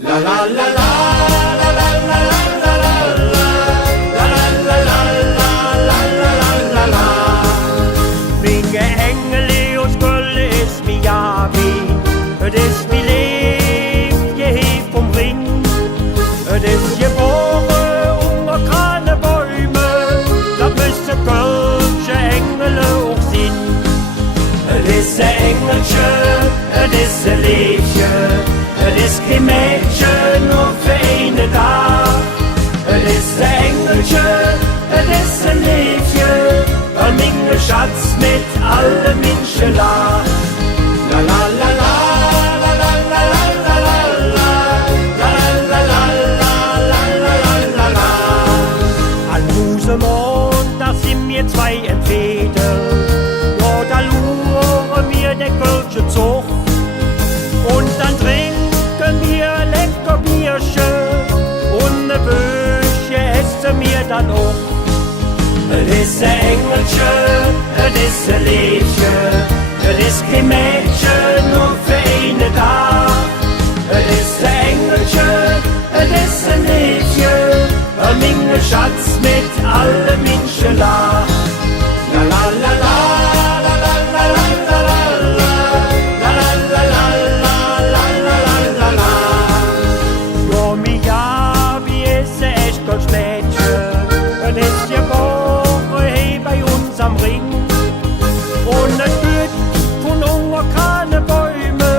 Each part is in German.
La la la la la la la la la la. Vinge engel og skulle es mi javi, es mi liv je hef omring, es je våre under kranebäume, da müsse kölsche engel och sin. Disse engeltje, disse liefje, dis kein Mädchen nur für eine da. Disse engeltje, disse liefje, ein minge Schatz mit alle Menschen la. La la la la la la la la la la la la la la la. An Husemond, da sind wir zwei entweder, ja, da luren wir der Kölsche Zug und dann trinken wir lecker Bierchen und ne Bösche essen wir dann auch. Disse Engeltje, disse Liefje, dis kein Mädchen nur für eine da. Disse Engeltje, disse Liefje, ein minge Schatz mit alle Menschen la. La la la la la la la la la la la la la la. Jo mi ja, wie es echt Gold Mädchen, ist ja bei uns am Ring und es wird von Hunger keine Bäume.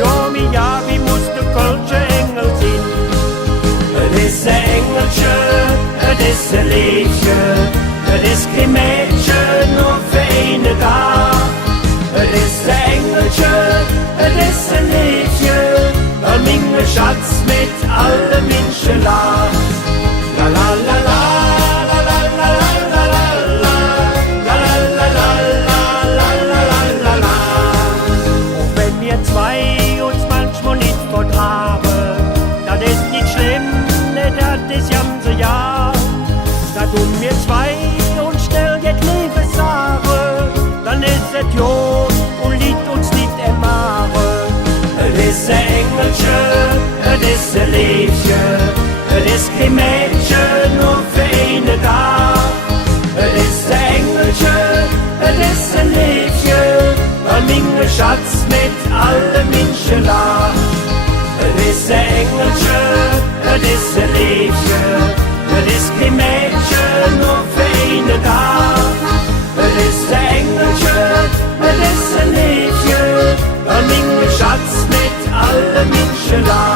Ja, mi ja, wie muss der Kölsche Engel sein? Disse Engeltje, disse Liefje, dis kein Mädchen nur für eine da. Disse Engeltje, disse Liefje, ein minge Schatz mit alle Menschen la. La la la la. Zwei uns manchmal nicht vertragen, das ist nicht schlimm, ne, das ist ganze Jahr. Da tun wir zwei und schnell jetzt Liebe sagen, dann ist es jod und liegt uns nicht im Magen. Disse Engeltje, disse Liefje, dis kein Mädchen nur für eine da. Disse Engeltje, disse Liefje, ein minge Schatz mit alle Menschen la. Disse Engeltje, disse Liefje, dis kein Mädchen nur für eine da. Disse Engeltje, disse Liefje, ein minge Schatz mit alle Menschen la.